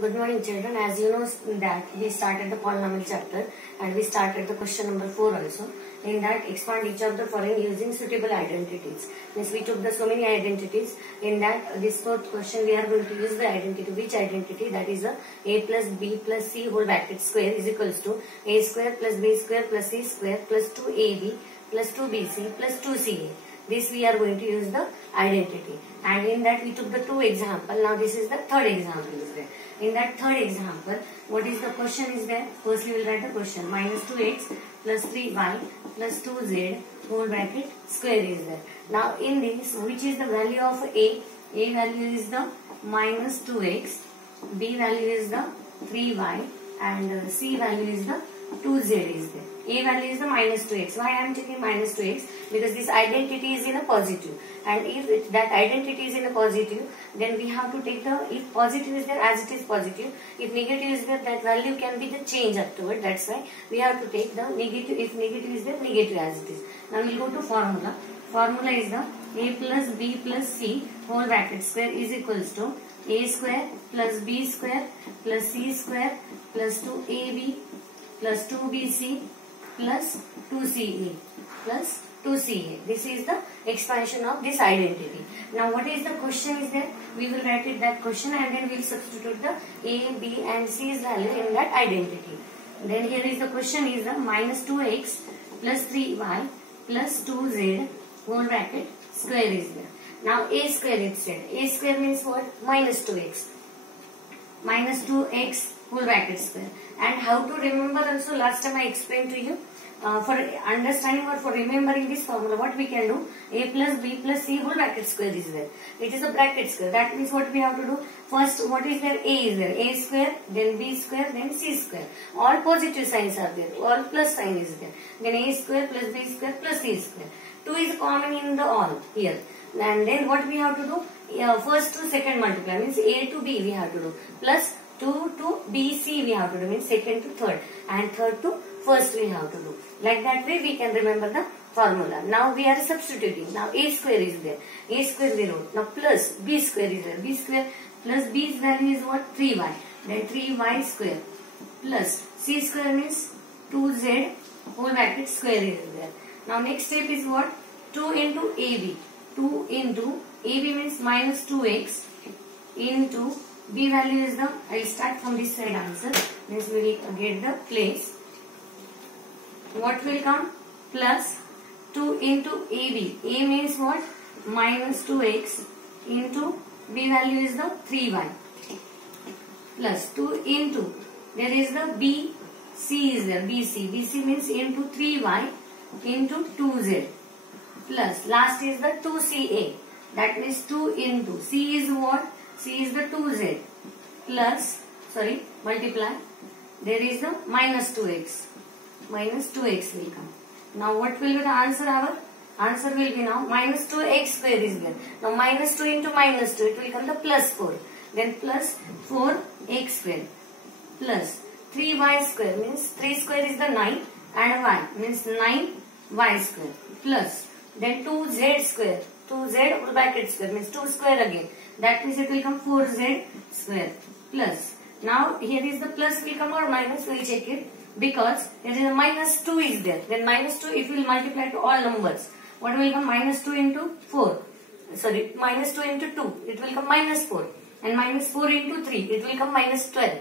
Good morning, children. As you know that we started the polynomial chapter and we started the question number 4 also. In that, expand each of the following using suitable identities. Means we took the so many identities. In that, this fourth question we are going to use the identity. Which identity? That is a plus b plus c whole bracket square is equals to a square plus b square plus c square plus 2ab plus 2bc plus 2ca. This we are going to use the identity, and in that we took the two example. Now this is the third example is there. In that third example, what is the question is there? First we will write the question. Minus 2x plus 3y plus 2z whole bracket square is there. Now in this, which is the value of a? A value is the minus 2x, b value is the 3y, and c value is the 2z is there. A value is the minus 2x. Why I am taking minus 2x? Because this identity is in a positive. And if that identity is in a positive, then we have to take the, if positive is there, as it is positive. If negative is there, that value can be the change afterward. That's why we have to take the negative. If negative is there, negative as it is. Now we will go to formula. Formula is the a plus b plus c whole bracket square is equals to a square plus b square plus c square plus 2ab plus 2bc plus 2ca plus 2ca. This is the expansion of this identity. Now what is the question is there? We will write it that question, and then we will substitute the a, b and c's value in that identity. Then here is the question is the minus 2x plus 3y plus 2z whole bracket square is there. Now a square is said. A square means what? Minus 2x. Minus 2x whole bracket square. And how to remember also, last time I explained to you. For understanding or for remembering this formula, what we can do? A plus b plus c whole bracket square is there. It is a bracket square. That means what we have to do? First, what is there? A is there. A square, then b square, then c square. All positive signs are there. All plus sign is there. Then a square plus b square plus c square. 2 is common in the all here. And then what we have to do? First to second multiply means a to b we have to do. Plus 2 to bc we have to do, means second to third, and third to first we have to do. Like that way we can remember the formula. Now we are substituting. Now a square is there. A square we wrote. Now plus b square is there. B square plus b's value is what? 3y. Then 3y square plus c square means 2z whole bracket square is there. Now next step is what? 2 into ab. 2 into ab means minus 2x into b value is the, I will start from this side answer, means we will get the place. What will come? Plus 2 into AB. A means what? Minus 2x into B value is the 3y. Plus 2 into, there is the B, C is there, BC. BC means into 3y into 2z. Plus last is the 2CA. That means 2 into, C is what? C is the 2z. Plus, sorry, multiply. There is the minus 2x. Minus 2x will come. Now what will be the answer? Our answer will be now minus 2x square is there. Now minus 2 into minus 2, it will come the plus 4. Then plus 4x square plus 3y square means 3 square is the 9 and y means 9y square plus then 2z square. 2z whole bracket square means 2 square again. That means it will come 4z square plus. Now here is the plus will come or minus, we will check it. Because there is a minus 2 is there. Then minus 2 if we will multiply to all numbers. What will come? Minus 2 into 4. Sorry, minus 2 into 2. It will come minus 4. And minus 4 into 3. It will come minus 12.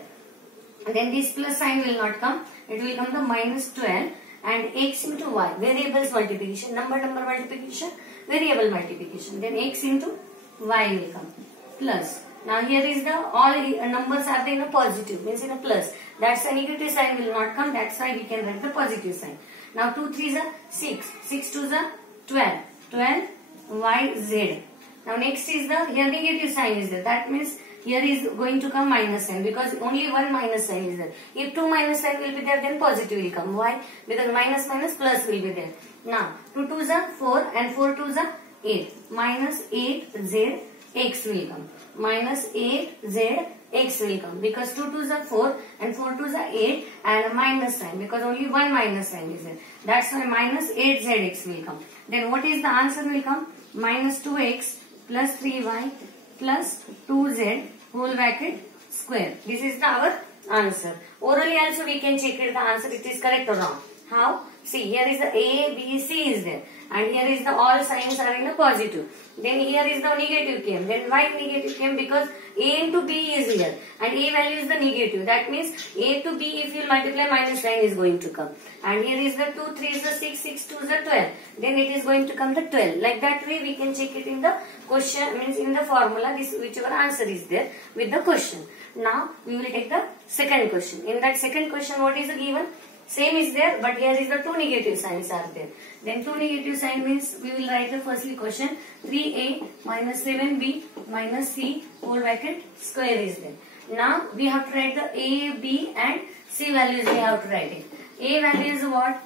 And then this plus sign will not come. It will come the minus 12. And x into y. Variables multiplication. Number multiplication. Variable multiplication. Then x into y will come. Plus. Now here is the all numbers are in a positive, means in a plus. That's a negative sign will not come. That's why we can write the positive sign. Now 2 3s are 6. 6 2s are 12. 12 y z. Now next is the, here negative sign is there. That means here is going to come minus sign, because only one minus sign is there. If 2 minus sign will be there, then positive will come. Why? Because minus plus will be there. Now 2 2s are 4 and 4 2s are 8. Minus 8z x will come. Minus 8z x will come, because 2 2s are 4 and 4 2s are 8 and a minus sign, because only one minus sign is there. That's why minus 8zx will come. Then what is the answer will come? Minus 2x plus 3y plus 2z whole bracket square. This is our answer. Orally also we can check it the answer it is correct or wrong. How? See, here is the A, B, C is there, and here is the all signs are in the positive. Then here is the negative came. Then why negative came? Because A into B is here, and A value is the negative. That means A to B, if you multiply, minus sign is going to come. And here is the 2, 3 is the 6, 6, 2 is the 12. Then it is going to come the 12. Like that way we can check it in the question, means in the formula, this whichever answer is there with the question. Now we will take the second question. In that second question, what is the given? Same is there, but here is the two negative signs are there. Then two negative sign means we will write the firstly question 3a minus 7b minus c whole bracket square is there. Now we have to write the a, b and c values we have to write it. A value is what?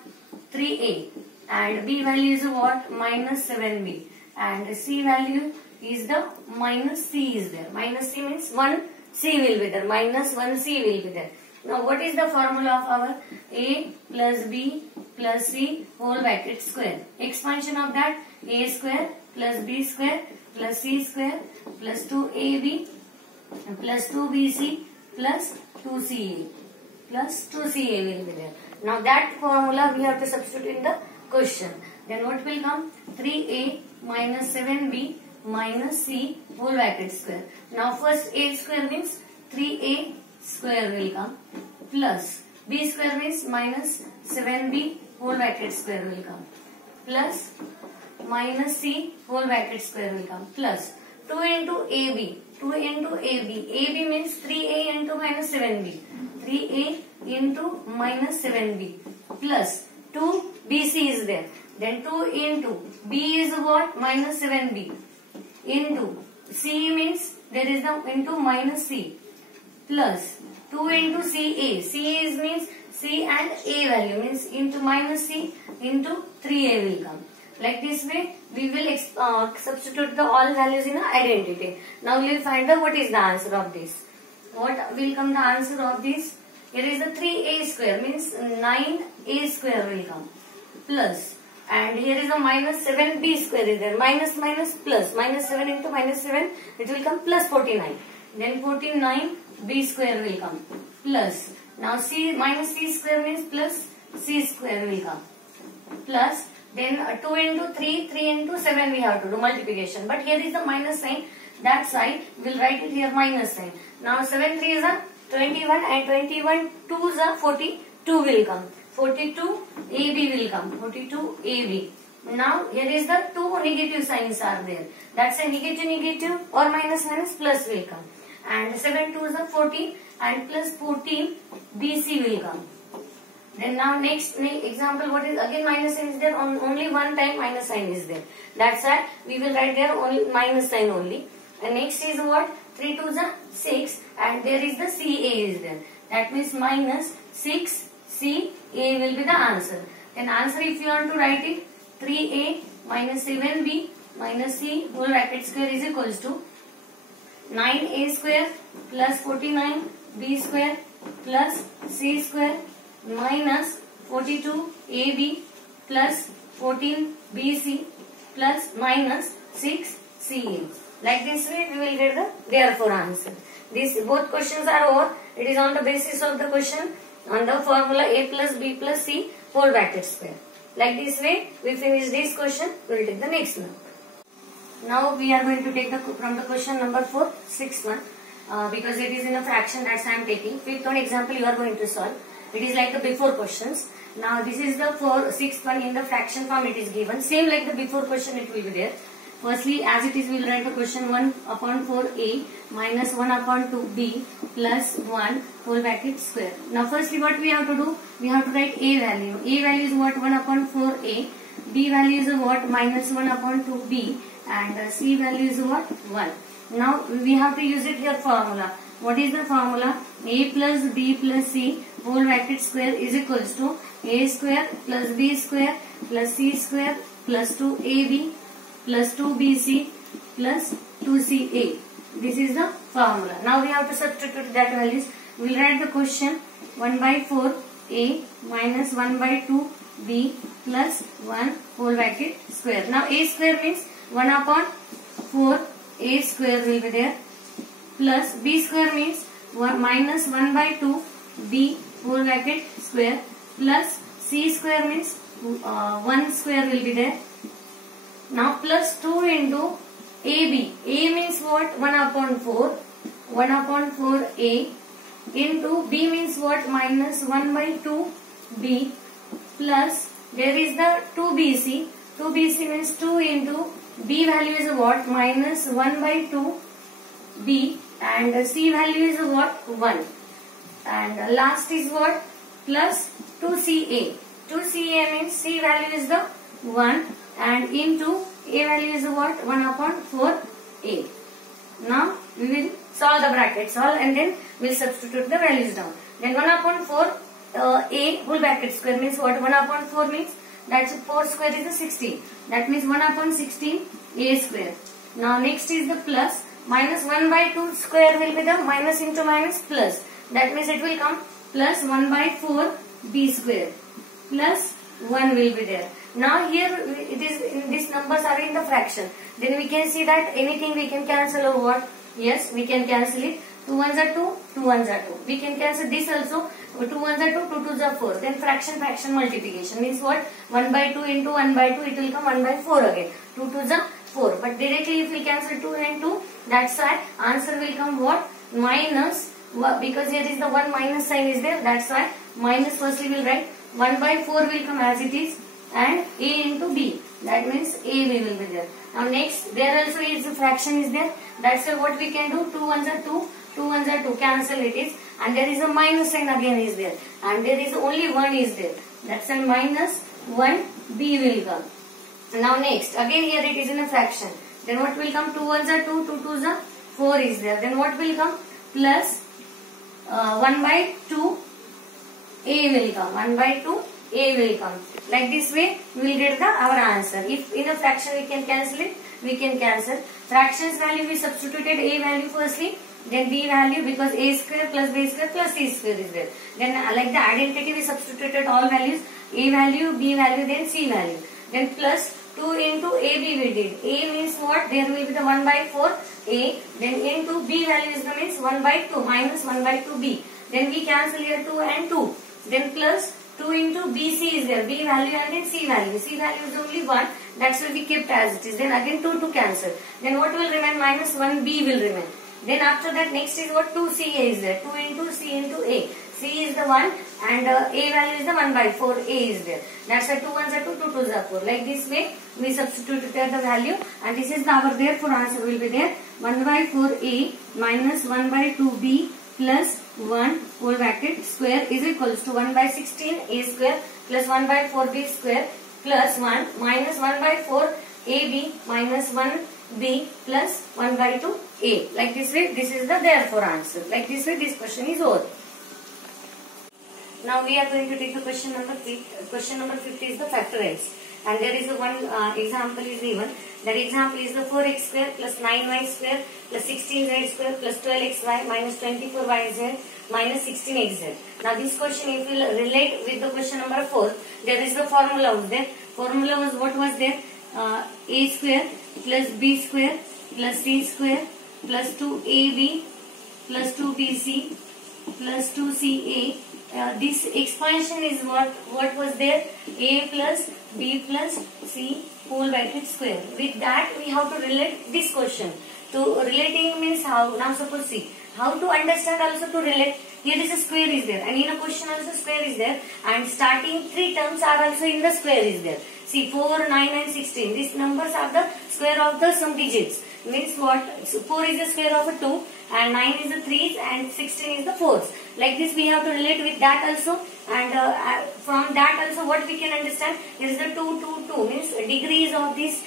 3a, and b value is what? Minus 7b, and c value is the minus c is there. Minus c means 1 c will be there, minus 1 c will be there. Now what is the formula of our a plus b plus c whole bracket square? Expansion of that, a square plus b square plus c square plus 2ab plus 2bc plus 2ca plus 2ca will be there. Now that formula we have to substitute in the question. Then what will come? 3a minus 7b minus c whole bracket square. Now first a square means 3a square will come plus b square means minus 7b whole bracket square will come plus minus c whole bracket square will come plus 2 into ab. 2 into ab. ab means 3a into minus 7b. 3a into minus 7b plus 2 bc is there. Then 2 into b is what? Minus 7b into c means there is the into minus c plus 2 into ca. c is means c and a value means into minus c into 3a will come. Like this way we will substitute the all values in a identity. Now we will find out what is the answer of this. What will come the answer of this? Here is the 3a square means 9a square will come plus, and here is a minus 7b square is there, minus minus plus, minus 7 into minus 7 it will come plus 49. Then 49 b square will come plus, now c minus c square means plus c square will come plus, then 2 into 3, 3 into 7 we have to do multiplication, but here is the minus sign, that side we will write it here minus sign. Now 7 3 is a 21 and 21 2 is a 42 will come, 42 AB will come, 42 AB. Now here is the two negative signs are there, that's a negative negative or minus minus plus will come, and 7 2 is a 14 and plus 14 BC will come. Then now next example, what is again minus sign is there, only one time minus sign is there, that's why we will write there only minus sign only. And next is what? 3 2 is a 6 and there is the CA is there, that means minus 6 CA will be the answer. Then answer if you want to write it, 3a minus 7b minus c whole bracket square is equals to 9a square plus 49b square plus c square minus 42ab plus 14bc plus minus 6ca. Like this way we will get the therefore answer. These both questions are over. It is on the basis of the question on the formula a plus b plus c whole bracket square. Like this way we finish this question. We will take the next one. Now we are going to take from the question number 4, 6th one, because it is in a fraction, that's I am taking. 5th one example you are going to solve. It is like the before questions. Now this is the 6th one in the fraction form it is given. Same like the before question it will be there. Firstly, as it is, we will write the question 1 upon 4a minus 1 upon 2b plus 1 whole bracket square. Now firstly what we have to do? We have to write a value. A value is what? 1 upon 4a. B value is what? Minus 1 upon 2b. And c value is what? 1. Now we have to use it here formula. What is the formula? A plus b plus c whole bracket square is equals to a square plus b square plus c square plus 2ab plus 2bc plus 2ca. This is the formula. Now we have to substitute that values. We will write the question 1 by 4a minus 1 by 2b plus 1 whole bracket square. Now a square means 1 upon 4 a square will be there plus b square means minus 1 by 2 b whole bracket square plus c square means 1 square will be there. Now plus 2 into AB. A means what? 1 upon 4. 1 upon 4 A into B means what? Minus 1 by 2 B plus there is the 2BC. 2BC means 2 into B value is what? Minus 1 by 2 B and C value is what? 1. And last is what? Plus 2CA. 2CA means C value is the 1 and into A value is what? 1 upon 4A. Now we will solve the bracket, solve and then we will substitute the values down. Then 1 upon 4 A whole bracket square means what? 1 upon 4 means that's 4 square is the 16. That means 1 upon 16 A square. Now next is the plus. Minus 1 by 2 square will be the minus into minus plus. That means it will come plus 1 by 4 B square plus 1 will be there. Now here it is in these numbers are in the fraction. Then we can see that anything we can cancel or what? Yes, we can cancel it. 2 ones are 2, 2 ones are 2. We can cancel this also. 2 ones are 2, 2 twos are 4. Then fraction multiplication means what? 1 by 2 into 1 by 2 it will come 1 by 4 again. 2 twos are 4. But directly if we cancel 2 and 2, that's why answer will come what? Minus, because here is the 1 minus sign is there. That's why minus firstly will write 1 by 4 will come as it is and A into B. That means AB will be there. Now next there also is the fraction is there. That's why what we can do? 2 ones are 2, 2 ones are 2. Cancel it is. And there is a minus sign again is there. And there is only 1 is there. That's why minus 1 B will come. Now next again here it is in a fraction. Then what will come? 2 ones are 2, 2 twos are 4 is there. Then what will come? Plus 1 by 2 A will come. 1 by 2 A will come. Like this way we will get our answer. If in a fraction we can cancel it, we can cancel. Fractions value we substituted A value firstly, then B value because A square plus B square plus C square is there. Then like the identity we substituted all values, A value, B value, then C value. Then plus 2 into AB we did. A means what? There will be the 1 by 4 A. Then into B value is the means 1 by 2 minus 1 by 2 B. Then we cancel here 2 and 2. Then plus 2 into BC is there. B value and then C value. C value is only 1. That's why we kept as it is. Then again 2 to cancel. Then what will remain? Minus 1 B will remain. Then after that next is what? 2 CA is there. 2 into C into A. C is the 1 and A value is the 1 by 4 A is there. That's why 2 ones are 2, 2 twos are 4. Like this way we substituted the value and this is our therefore answer will be there. 1 by 4 A minus 1 by 2 B plus 1 whole bracket square is equals to 1 by 16 A square plus 1 by 4 B square plus 1 minus 1 by 4 AB minus 1 B plus 1 by 2 A. Like this way this is the therefore answer. Like this way this question is over. Now we are going to take the question number 3. Question number 50 is the factorials. And there is a one example is given. That example is the 4x square plus 9y square plus 16z square plus 12xy minus 24yz minus 16xz. Now this question if we relate with the question number 4, there is the formula was there. Formula was what was there? A square plus b square plus c square plus 2ab plus 2bc plus 2ca. This expansion is what was there? A plus B plus C whole bracket square. With that we have to relate this question. To relating means how? Now suppose see. How to understand also to relate. Here is a square is there and in a question also square is there and starting 3 terms are also in the square is there. See 4, 9 and 16. These numbers are the square of the some digits. Means what? So 4 is the square of a 2 and 9 is the 3's and 16 is the 4's. Like this we have to relate with that also and from that also what we can understand there is the 2, 2, 2 means degrees of this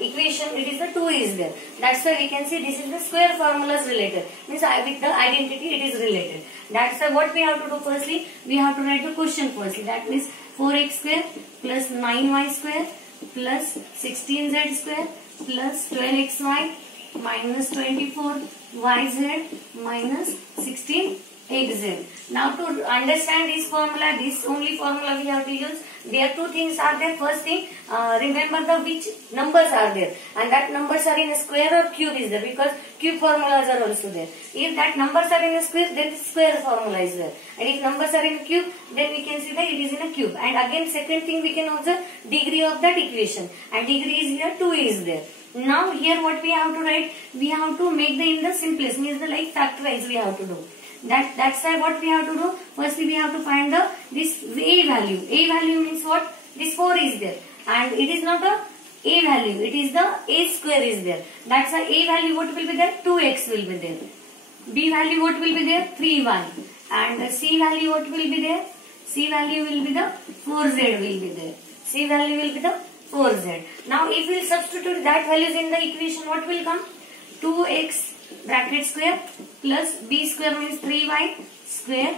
equation it is the 2 is there. That's why we can see this is the square formulas related. Means with the identity it is related. That's why what we have to do firstly we have to write the question firstly. That means 4x square plus 9y square plus 16z square plus 12xy minus 24yz minus 16 xz. Now to understand this formula, this only formula we have to use. There are two things are there. First thing, remember the which numbers are there, and that numbers are in a square or cube is there, because cube formulas are also there. If that numbers are in a square, then the square formula is there, and if numbers are in a cube, then we can see that it is in a cube. And again, second thing we can observe degree of that equation, and degree is here, 2 is there. Now here what we have to write, we have to make the in the simplest, means the like factorize we have to do. That's why what we have to do, firstly we have to find the this a value. A value means what? This 4 is there, and it is not a value, it is the a square is there. That's why a value what will be there? 2x will be there. B value what will be there? 3y. And C value what will be there? C value will be the 4z will be there. C value will be the 4z. Now if we will substitute that values in the equation, what will come? 2x bracket square plus b square means 3y square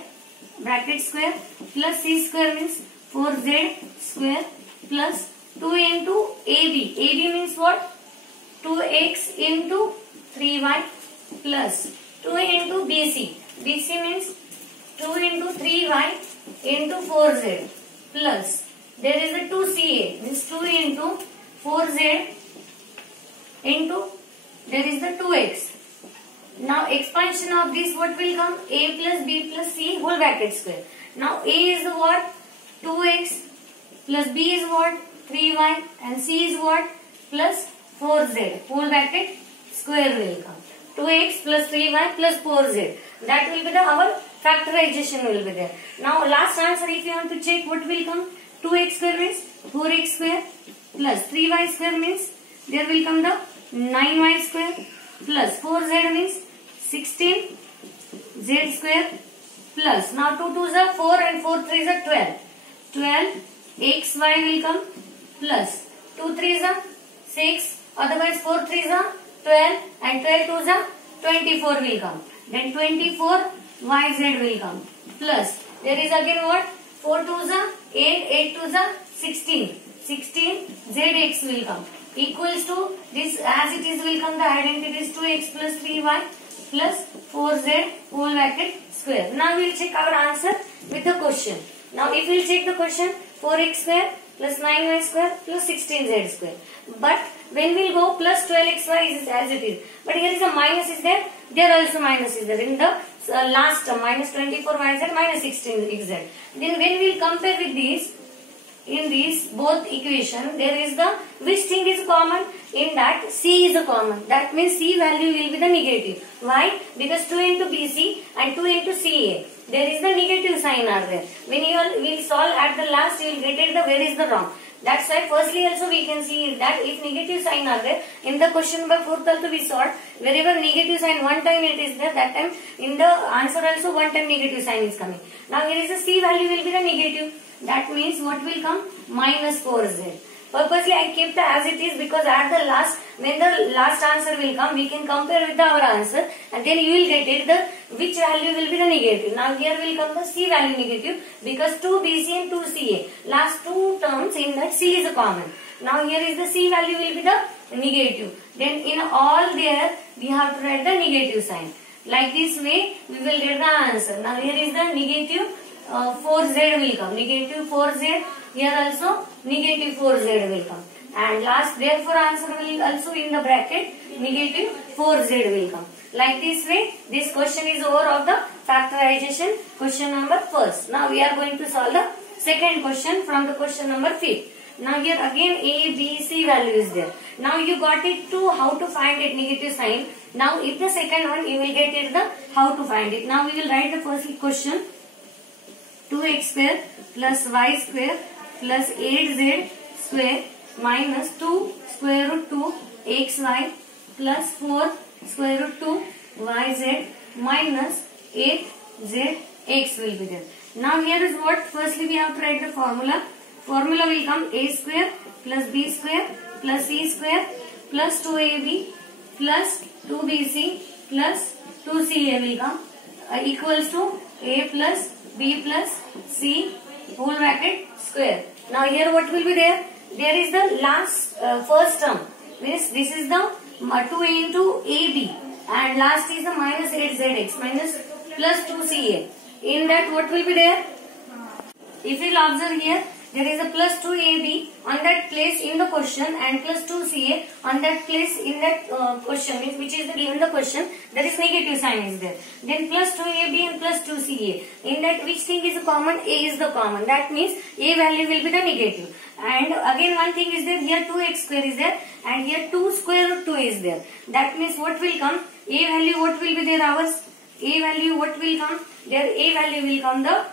bracket square plus c square means 4z square plus 2 into ab. AB means what? 2x into 3y plus 2 into bc. bc means 2 into 3y into 4z plus there is a 2ca means 2 into 4z into there is the 2x. Now expansion of this what will come? A plus b plus c whole bracket square. Now a is the what? 2x plus b is what? 3y and c is what? Plus 4z whole bracket square will come. 2x plus 3y plus 4z. That will be the our factorization will be there. Now last answer if you want to check what will come? 2x square means 4x square plus 3y square means there will come the 9y square plus 4z means 16 z square plus now 2 2s are 4 and 4 3s are 12. 12 xy will come plus 2 3s are 6, otherwise 4 3s are 12 and 12 2s are 24 will come. Then 24 yz will come plus there is again what? 4 2s are 8, 8 2s are 16. 16 zx will come equals to this as it is will come the identity is 2x plus 3y plus 4z whole bracket square. Now we will check our answer with the question. Now if we will check the question 4x square plus 9y square plus 16z square. But when we will go plus 12xy is as it is. But here is a minus is there. There also minus is there. In the last term minus 24yz minus 16xz. Then when we will compare with these, in these both equation there is the which thing is common? In that c is a common. That means c value will be the negative. Why? Because 2 into bc and 2 into ca. There is the negative sign are there. When you will solve at the last you will get it the where is the wrong. That's why firstly also we can see that if negative sign are there in the question number 4th also we solved wherever negative sign one time it is there, that time in the answer also one time negative sign is coming. Now here is the c value will be the negative. That means what will come? Minus 4z. Purposely I kept the as it is because at the last, when the last answer will come, we can compare with our answer and then you will get it the which value will be the negative. Now here will come the c value negative because 2bc and 2ca. Last two terms in that c is a common. Now here is the c value will be the negative. Then in all there we have to write the negative sign. Like this way we will get the answer. Now here is the negative 4z will come. Negative 4z. Here also negative 4z will come. And last therefore answer will also in the bracket negative 4z will come. Like this way this question is over of the factorization question number first. Now we are going to solve the second question from the question number 5th. Now here again a, b, c value is there. Now you got it to how to find it negative sign. Now if the second one you will get it the how to find it. Now we will write the first question. 2x square plus y square plus 8z square minus 2 square root 2 xy plus 4 square root 2 yz minus 8zx will be there. Now here is what firstly we have to write the formula. Formula will come a square plus b square plus c square plus 2ab plus 2bc plus 2ca will come equals to a plus b plus c whole bracket square. Now here what will be there? There is the last first term. Means this is the 2 into ab and last is the minus 8zx minus plus 2CA. In that what will be there? If you will observe here, there is a plus 2AB on that place in the question and plus 2CA on that place in that question, means which is given the question, there is negative sign is there. Then plus 2AB and plus 2CA. In that which thing is common? A is the common. That means A value will be the negative. And again one thing is there, here 2x square is there and here 2 square root 2 is there. That means what will come? A value what will be there ours? A value what will come? There A value will come the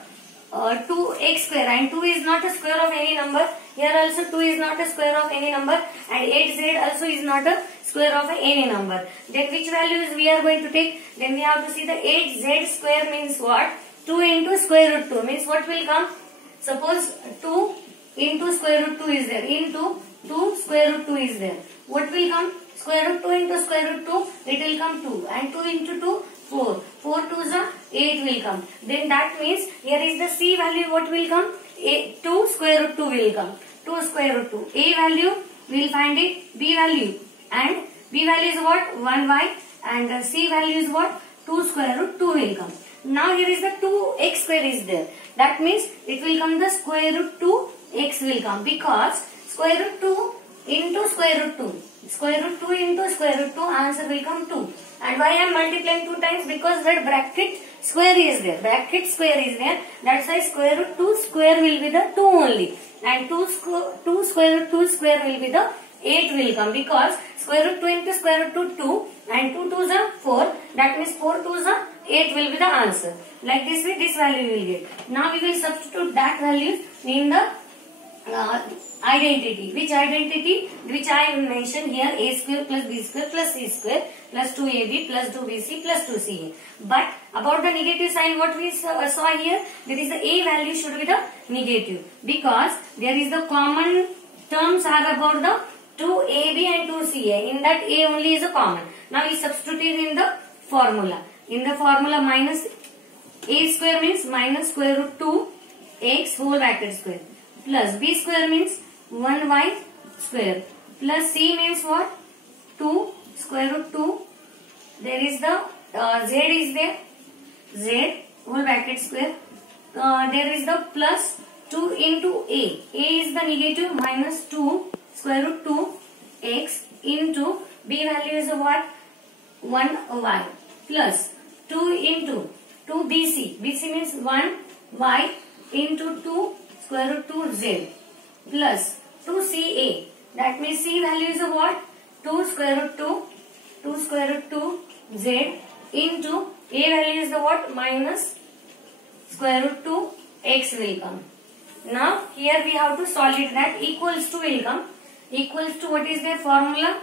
2x square, and 2 is not a square of any number. Here also 2 is not a square of any number, and 8z also is not a square of any number. Then which values we are going to take? Then we have to see the 8z square means what? 2 into square root 2 means what will come? Suppose 2 into square root 2 is there, into 2 square root 2 is there. What will come? Square root 2 into square root 2, it will come 2, and 2 into 2, 4. 4 to the 8 will come. Then that means here is the C value, what will come? 2 square root 2 will come. 2 square root 2. A value, we will find it. B value. And B value is what? 1y. And C value is what? 2 square root 2 will come. Now here is the 2x square is there. That means it will come the square root 2x will come. Because square root 2 into square root 2. Square root 2 into square root 2, answer will come 2. And why I am multiplying 2 times? Because that bracket square is there. Bracket square is there. That's why square root 2 square will be the 2 only. And 2 square root 2 square will be the 8 will come. Because square root 2 into square root 2, 2. And 2 to the 4. That means 4 to the 8 will be the answer. Like this way, this value will get. Now we will substitute that value in the identity. Which identity? Which I mentioned here, a square plus b square plus c square plus 2ab plus 2bc plus 2ca. But about the negative sign, what we saw here, there is the a value should be the negative. Because there is the common terms are about the 2ab and 2ca. In that a only is a common. Now we substitute in the formula. In the formula, minus a square means minus square root 2x whole bracket square. Plus b square means 1y square, plus c means what? 2 square root 2. There is the z is there, z whole bracket square. There is the plus 2 into a. A is the negative, minus 2 square root 2 x into b value is what? 1y plus 2 into 2bc. bc means 1y into 2 square root 2z plus 2ca. That means c value is what? 2 square root 2 square root 2z into a value is the what? Minus square root 2 x will come. Now here we have to solve it, that equals to will come. Equals to what is their formula?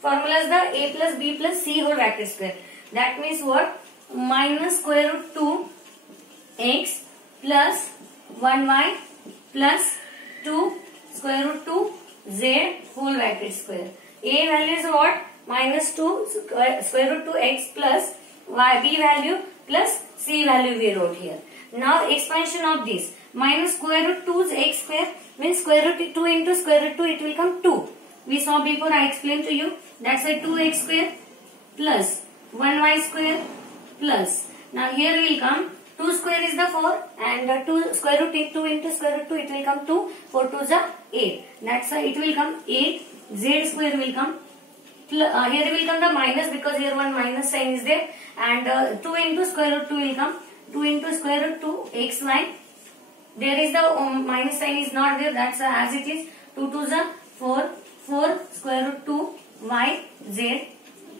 Formula is the a plus b plus c whole bracket square. That means what? Minus square root 2 x plus 1y plus 2 square root 2 z whole bracket square. A value is what? Minus 2 square root 2 x plus y, b value plus c value we wrote here. Now expansion of this, minus square root 2 x square means square root 2 into square root 2, it will come 2. We saw before, I explained to you. That's why 2x square plus 1y square plus. Now here will come 2 square is the 4 and 2 square root 2 into square root 2, it will come 2. 4 to the 8. That's why it will come 8. Z square will come. Here will come the minus because here one minus sign is there. And 2 into square root 2 will come. 2 into square root 2 xy. There is the minus sign is not there. That's as it is. 2 to the 4. 4 square root 2 y z.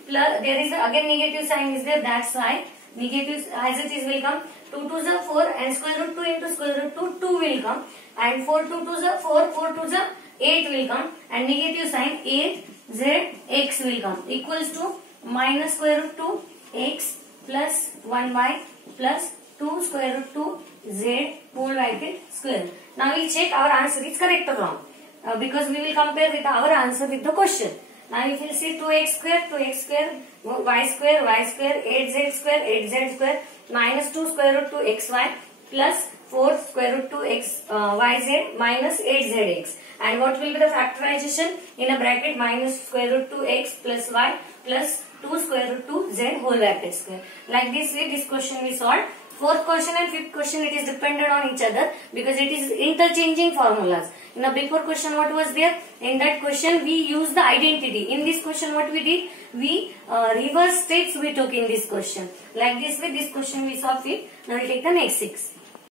Plus there is again negative sign is there. That's why negative as it is will come. 2 to the 4 and square root 2 into square root 2, 2 will come. And 4 2 to the 4, 4 to the 8 will come. And negative sign 8 z x will come. Equals to minus square root 2 x plus 1y plus 2 square root 2 z whole bracket square. Now we check our answer is correct or wrong. Because we will compare with our answer with the question. Now if you see 2x square, y square, 8z square, 8z square, minus 2 square root 2 xy plus 4 square root 2 yz minus 8zx. And what will be the factorization? In a bracket minus square root 2x plus y plus 2 square root 2 z whole bracket square. Like this way this question we solved. Fourth question and fifth question, it is dependent on each other because it is interchanging formulas. In the before question what was there? In that question we used the identity. In this question what we did? We reverse steps we took in this question. Like this way this question we solved it. Now we will take the next 6.